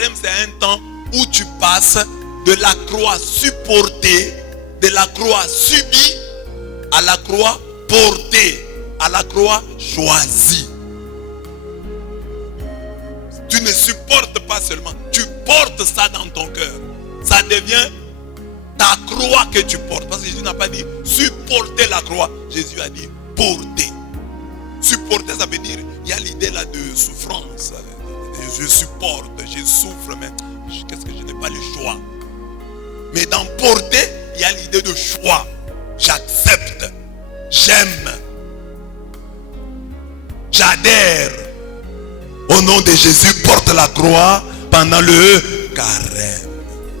carême, c'est un temps où tu passes de la croix supportée, de la croix subie, à la croix portée, à la croix choisie. Tu ne supportes pas seulement, tu portes ça dans ton cœur. Ça devient ta croix que tu portes. Parce que Jésus n'a pas dit supporter la croix. Jésus a dit porter. Supporter, ça veut dire, il y a l'idée là de souffrance. Je supporte, je souffre, mais qu'est-ce que je n'ai pas le choix. Mais dans porter, il y a l'idée de choix. J'accepte, j'aime, j'adhère. Au nom de Jésus, porte la croix pendant le carême.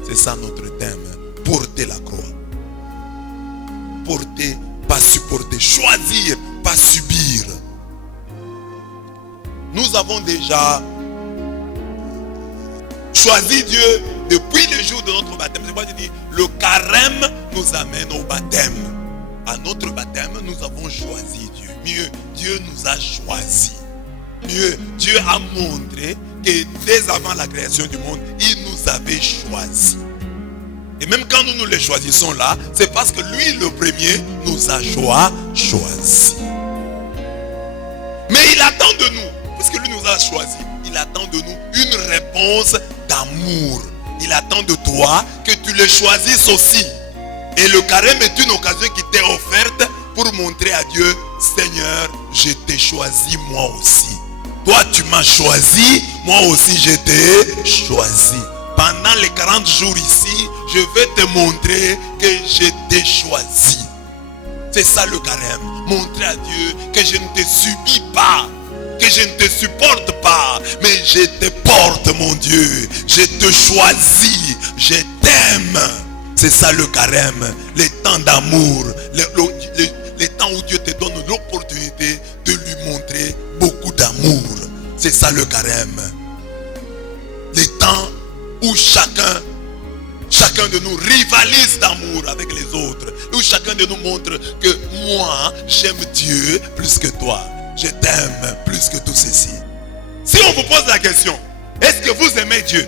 C'est ça notre thème. Porter la croix. Porter, pas supporter. Choisir, pas subir. Nous avons déjà choisi Dieu depuis le jour de notre baptême. C'est pourquoi je dis, le carême nous amène au baptême. À notre baptême, nous avons choisi Dieu. Mieux, Dieu nous a choisis. Mieux, Dieu a montré que dès avant la création du monde, il nous avait choisis. Et même quand nous les choisissons là, c'est parce que lui, le premier, nous a choisis. Mais il attend de nous, puisque lui nous a choisis, il attend de nous une réponse d'amour. Il attend de toi que tu le choisisses aussi. Et le carême est une occasion qui t'est offerte pour montrer à Dieu, Seigneur, je t'ai choisi moi aussi. Toi tu m'as choisi, moi aussi je t'ai choisi. Pendant les 40 jours ici, je vais te montrer que je t'ai choisi. C'est ça le carême. Montrer à Dieu que je ne te subis pas, que je ne te supporte pas, mais je te porte mon Dieu. Je te choisis, je t'aime. C'est ça le carême, les temps d'amour, les temps où Dieu te donne l'opportunité de lui montrer beaucoup d'amour. C'est ça le carême. Les temps où chacun de nous rivalise d'amour avec les autres. Où chacun de nous montre que moi, j'aime Dieu plus que toi. Je t'aime plus que tout ceci. Si on vous pose la question, est-ce que vous aimez Dieu?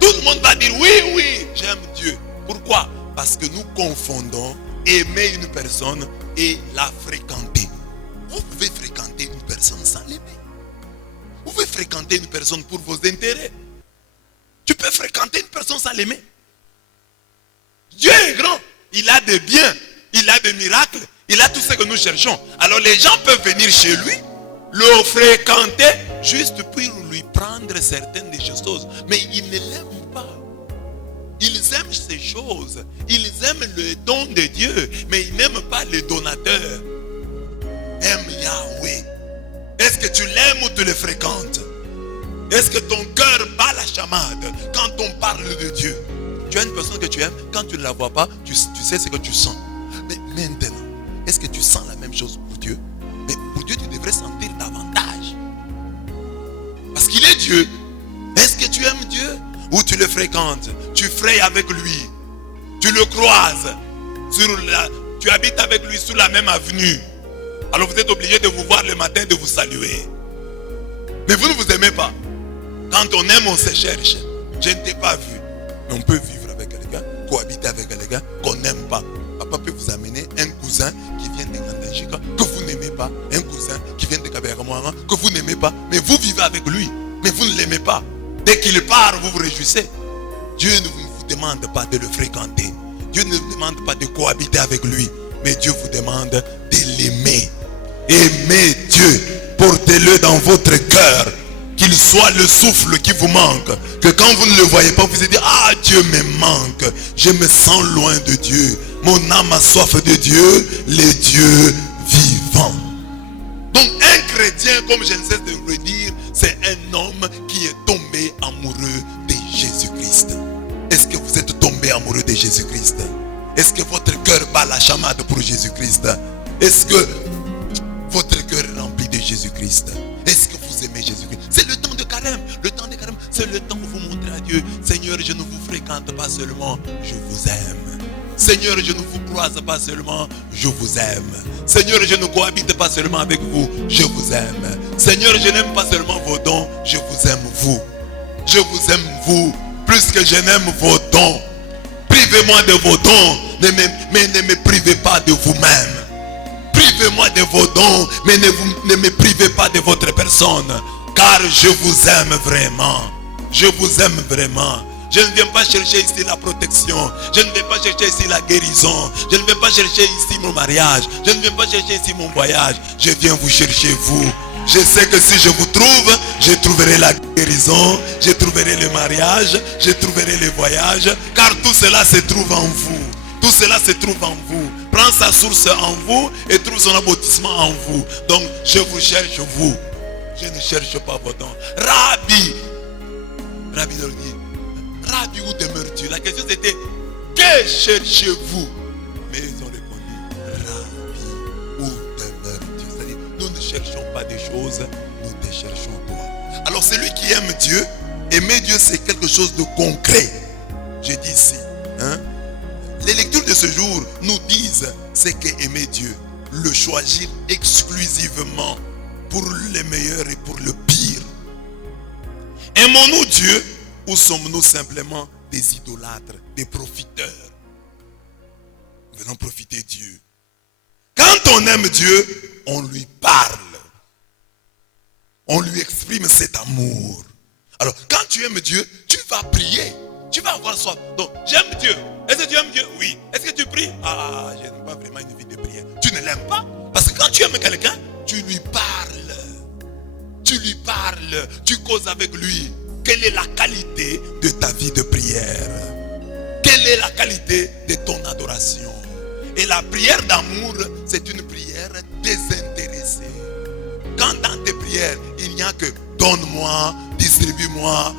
Tout le monde va dire oui, j'aime Dieu. Pourquoi? Parce que nous confondons aimer une personne et la fréquenter. Vous pouvez fréquenter une personne sans l'aimer. Vous pouvez fréquenter une personne pour vos intérêts. Tu peux fréquenter une personne sans l'aimer. Dieu est grand. Il a des biens. Il a des miracles. Il a tout ce que nous cherchons. Alors les gens peuvent venir chez lui, le fréquenter, juste pour lui prendre certaines des choses. Mais ils ne l'aiment pas. Ils aiment ces choses. Ils aiment le don de Dieu. Mais ils n'aiment pas le donateur. Aime Yahweh. Est-ce que tu l'aimes ou tu le fréquentes? Est-ce que ton cœur bat la chamade quand on parle de Dieu? Tu as une personne que tu aimes, quand tu ne la vois pas, tu sais ce que tu sens. Mais maintenant, est-ce que tu sens la même chose pour Dieu? Mais pour Dieu, tu devrais sentir davantage. Parce qu'il est Dieu. Est-ce que tu aimes Dieu? Ou tu le fréquentes? Tu frayes avec lui. Tu le croises. Tu habites avec lui sur la même avenue. Alors vous êtes obligé de vous voir le matin, de vous saluer. Mais vous ne vous aimez pas. Quand on aime, on se cherche. Je ne t'ai pas vu. Mais on peut vivre avec quelqu'un, cohabiter avec quelqu'un qu'on n'aime pas. Papa peut vous amener un cousin qui vient de Gandajika, que vous n'aimez pas. Un cousin qui vient de Kaberamouara, que vous n'aimez pas. Mais vous vivez avec lui. Mais vous ne l'aimez pas. Dès qu'il part, vous vous réjouissez. Dieu ne vous demande pas de le fréquenter. Dieu ne vous demande pas de cohabiter avec lui. Mais Dieu vous demande de l'aimer. Aimez Dieu. Portez-le dans votre cœur. Qu'il soit le souffle qui vous manque. Que quand vous ne le voyez pas, vous vous dites, ah, Dieu me manque. Je me sens loin de Dieu. Mon âme a soif de Dieu, les dieux vivants. Donc un chrétien, comme je ne cesse de le dire, c'est un homme qui est tombé amoureux de Jésus-Christ. Est-ce que vous êtes tombé amoureux de Jésus-Christ? Est-ce que votre cœur bat la chamade pour Jésus-Christ? Est-ce que votre cœur est rempli de Jésus-Christ? Est-ce que vous aimez Jésus-Christ? C'est le temps de carême. Le temps de carême, c'est le temps où vous montrez à Dieu, Seigneur, je ne vous fréquente pas seulement, je vous aime. Seigneur, je ne vous croise pas seulement, je vous aime. Seigneur, je ne cohabite pas seulement avec vous, je vous aime. Seigneur, je n'aime pas seulement vos dons, je vous aime vous. Je vous aime vous plus que je n'aime vos dons. Privez-moi de vos dons, mais ne me privez pas de vous-même. Privez-moi de vos dons, mais ne me privez pas de votre personne. Car je vous aime vraiment. Je vous aime vraiment. Je ne viens pas chercher ici la protection. Je ne viens pas chercher ici la guérison. Je ne viens pas chercher ici mon mariage. Je ne viens pas chercher ici mon voyage. Je viens vous chercher vous. Je sais que si je vous trouve, je trouverai la guérison, je trouverai le mariage, je trouverai le voyage. Car tout cela se trouve en vous. Tout cela se trouve en vous. Prends sa source en vous et trouve son aboutissement en vous. Donc je vous cherche vous. Je ne cherche pas vos dons. Rabbi leur dit, Rabbi, où demeures-tu? La question c'était, que cherchez-vous? Mais ils ont répondu, Rabbi, où demeures-tu? C'est-à-dire, nous ne cherchons pas des choses, nous te cherchons toi. Alors celui qui aime Dieu, aimer Dieu c'est quelque chose de concret. Je dis ici, hein? Les lectures de ce jour nous disent ce qu'est aimer Dieu. Le choisir exclusivement pour le meilleur et pour le pire. Aimons-nous Dieu ou sommes-nous simplement des idolâtres, des profiteurs? Venons profiter Dieu. Quand on aime Dieu, on lui parle. On lui exprime cet amour. Alors, quand tu aimes Dieu, tu vas prier. Tu vas avoir soif. Donc, j'aime Dieu. Est-ce que tu aimes Dieu? Oui. Est-ce que tu pries? Ah, je n'aime pas vraiment une vie de prière. Tu ne l'aimes pas. Parce que quand tu aimes quelqu'un, tu lui parles. Tu lui parles. Tu causes avec lui. Quelle est la qualité de ta vie de prière? Quelle est la qualité de ton adoration? Et la prière d'amour, c'est une prière désintéressée. Quand dans tes prières, il n'y a que donne-moi, distribue-moi,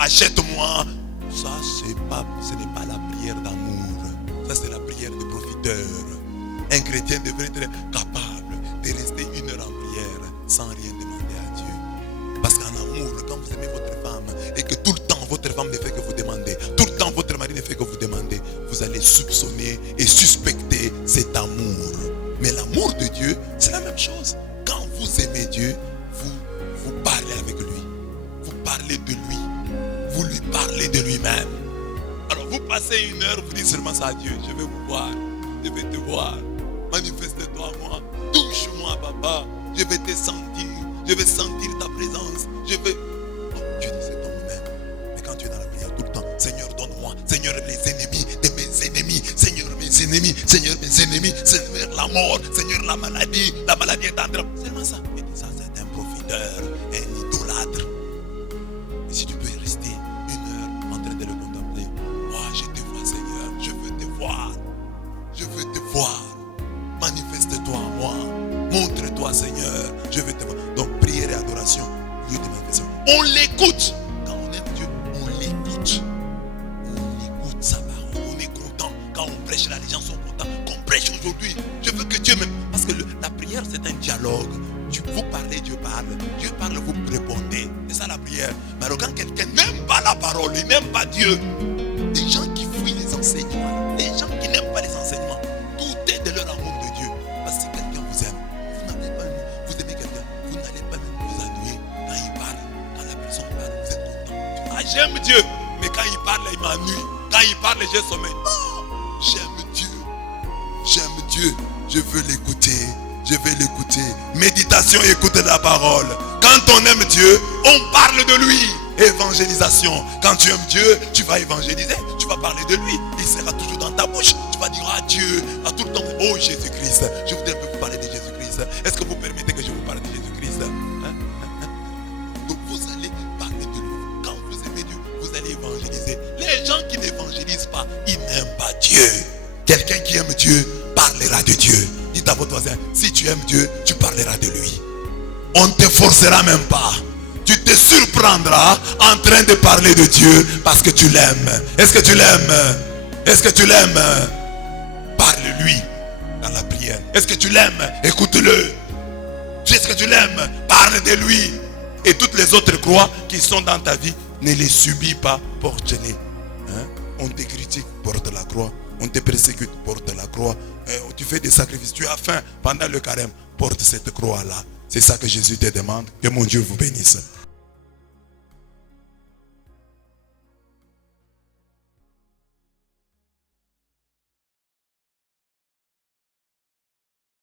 achète-moi. Ça, ce n'est pas la prière d'amour. Ça, c'est la prière de profiteur. Un chrétien devrait être capable de rester une heure en prière sans rien demander à Dieu. Parce qu'en amour, quand vous aimez votre femme et que tout le temps votre femme ne fait que vous demander, tout le temps votre mari ne fait que vous demander, vous allez soupçonner et suspecter cet amour. Mais l'amour de Dieu, c'est la même chose. Quand vous aimez Dieu, vous parlez avec lui. Vous parlez de lui. Vous lui parlez de lui-même. Alors vous passez une heure, vous dites seulement ça à Dieu. Je vais vous voir. Je vais te voir. Manifeste-toi à moi. Touche-moi, papa. Je vais te sentir. Je vais sentir ta présence. Je vais... Non, Dieu dit c'est ton même. Mais quand tu es dans la prière tout le temps, Seigneur, donne-moi. Seigneur, les ennemis de mes ennemis. Seigneur, mes ennemis. Seigneur, mes ennemis. Seigneur, la mort. Seigneur, la maladie. La maladie est en train. Seulement ça. Et ça, c'est un profiteur. Un idolâtre. Et si tu peux rester une heure en train de le contempler. Moi, je te vois, Seigneur. Je veux te voir. Je veux te voir. Manifeste-toi en moi. Montre-toi, Seigneur. Je veux te voir. Donc, prière et adoration, lieu de manifestation. On l'écoute. Quand on aime Dieu, on l'écoute. On écoute sa parole. On est content. Quand on prêche là, les gens sont contents. Qu'on prêche aujourd'hui. Je veux que Dieu m'aime. Parce que la prière, c'est un dialogue. Vous parlez, Dieu parle. Dieu parle, vous répondez. C'est ça la prière. Mais alors quand quelqu'un n'aime pas la parole, il n'aime pas Dieu. Des gens qui fuient les enseignements, des gens qui n'aiment pas les enseignements, doutez de leur amour de Dieu. Parce que quelqu'un vous aime. Vous n'allez pas vous aimez quelqu'un. Vous n'allez pas même vous annuler quand il parle. Quand la personne parle, vous êtes content. Ah, j'aime Dieu. Mais quand il parle, il m'ennuie. Quand il parle, j'ai sommeil. Non, j'aime Dieu. J'aime Dieu. Je veux l'écouter. Je vais l'écouter. Méditation, écoute la parole. Quand on aime Dieu, on parle de lui. Évangélisation. Quand tu aimes Dieu, tu vas évangéliser. Tu vas parler de lui. Il sera toujours dans ta bouche. Tu vas dire à Dieu, à tout le temps, oh Jésus-Christ. Je voudrais un peu vous parler de Jésus-Christ. Est-ce que vous permettez que je vous parle de Jésus-Christ? Donc vous allez parler de lui. Quand vous aimez Dieu, vous allez évangéliser. Les gens qui n'évangélisent pas, ils n'aiment pas Dieu. Quelqu'un qui aime Dieu parlera de Dieu. Dites à votre voisin, si tu aimes Dieu, tu parleras de lui. On ne te forcera même pas. Tu te surprendras en train de parler de Dieu parce que tu l'aimes. Est-ce que tu l'aimes? Est-ce que tu l'aimes? Parle-lui dans la prière. Est-ce que tu l'aimes? Écoute-le. Est-ce que tu l'aimes? Parle de lui. Et toutes les autres croix qui sont dans ta vie, ne les subis pas, porte-les. Hein? On te critique, porte la croix. On te persécute, porte la croix. Tu fais des sacrifices, tu as faim pendant le carême, porte cette croix-là. C'est ça que Jésus te demande. Que mon Dieu vous bénisse.